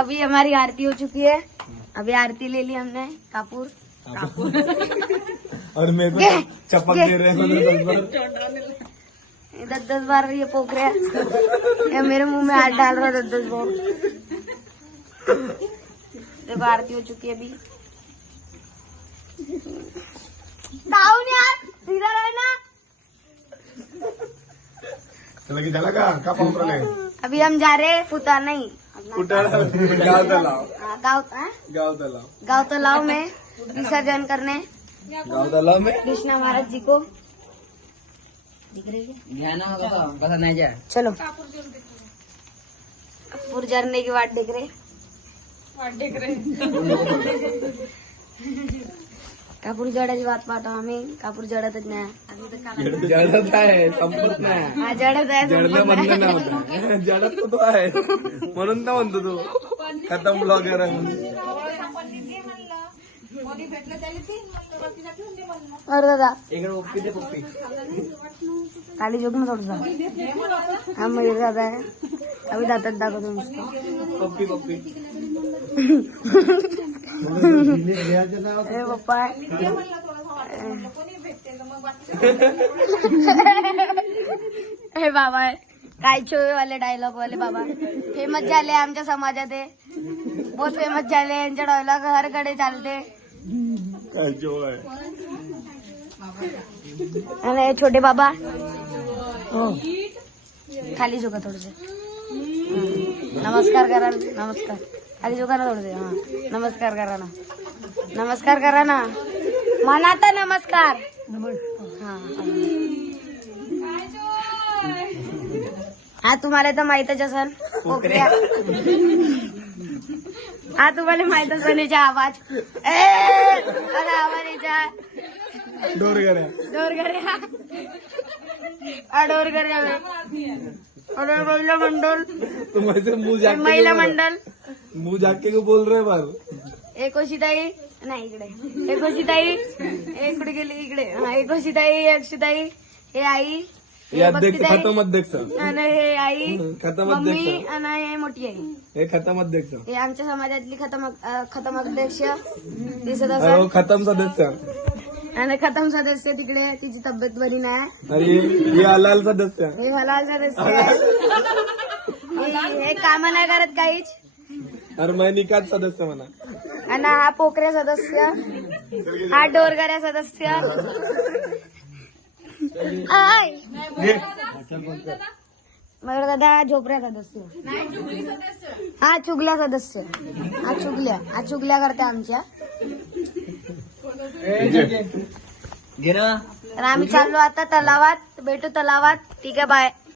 अभी हमारी आरती हो चुकी है। अभी आरती ले ली हमने। कापूर और मैं तो चपक दे रहे हैं 10 बार ये पोक रहा है। ये मेरे मुंह में हाथ डाल रहा है 10 बार। देखो आरती हो चुकी है अभी। डाउन यार, सीधा रहना। चला की झाला का पाहून राहिले अभी हम जा रहे हैं फुता नहीं गाव तलाव गाँव तालाब में विसर्जन करने गाव तलाव में कृष्णा महाराज जी को। दिख रही है? कसा नाही जाय चलो पूर झरने की वाट देख रहे। कापूर जडाची वाट पाहतो आम्ही। कापूर जडतच नाही। जडत आहे संपत नाही हा जडत आहे, जडणं संपत बंद नाही. नाही होत जडत तो आहे म्हणून तर म्हणतो तू खतम ब्लॉगर आहे म्हणून और दादा इकडे पप्पी ते पप्पी खाली जोग ना थोडसा। हा मयूर दादा है। अभी दातात दाखवतो नुसतं। पप्पी पप्पी ए पप्पा हे बाबा आहे काय छोवे वाले डायलॉग वाले बाबा फेमस झाले आमच्या समाजात। बहुत फेमस झाले यांच्या डायलॉग हरकडे चालते। काय जो आहे आणि हे छोटे बाबा हो खाली झोका थोडस। नमस्कार करा नमस्कार खाली झोका ना थोडस। हा नमस्कार करा ना नमस्कार करा ना मनाता नमस्कार। हा हा तुम्हाला तर माहितच असेल पोकऱ्या। हा तुम्हाला माहित असेल याचा आवाज अरे आवाज याचा डोरगऱ्या डोरगऱ्या डोरगऱ्या महिला मंडल तुम्हारे महिला मंडल मुंह जाके को बोल रहे बार एकोशीताई नाही इकडे एकोशीताई इकडे गेली इकडे हा एकोशीताई अक्षताई हे आई हे अध्यक्ष खतम अध्यक्ष आणि हे आई खतम मम्मी अध्यक्ष आणि हे मोठी आई हे खतम अध्यक्ष हे आमच्या समाजातली खतम अध्यक्ष दिसत अहो असत। खतम सदस्य आणि खतम सदस्य तिकडे तिची तब्येत बरी नाही। अरे हे हलाल सदस्य हे हलाल सदस्य हे काम नाही करत काहीच। अरे मैं निकात सदस्य म्हणा आणि हा पोकऱ्या सदस्य हा डोरगऱ्या सदस्य आय मगर दादा झोपऱ्या सदस्य हा चुगल्या सदस्य हा चुगल्या करते आमच्या। घे ना तर आम्ही चाललो आता तलावात भेटू तलावात। ठीक आहे बाय।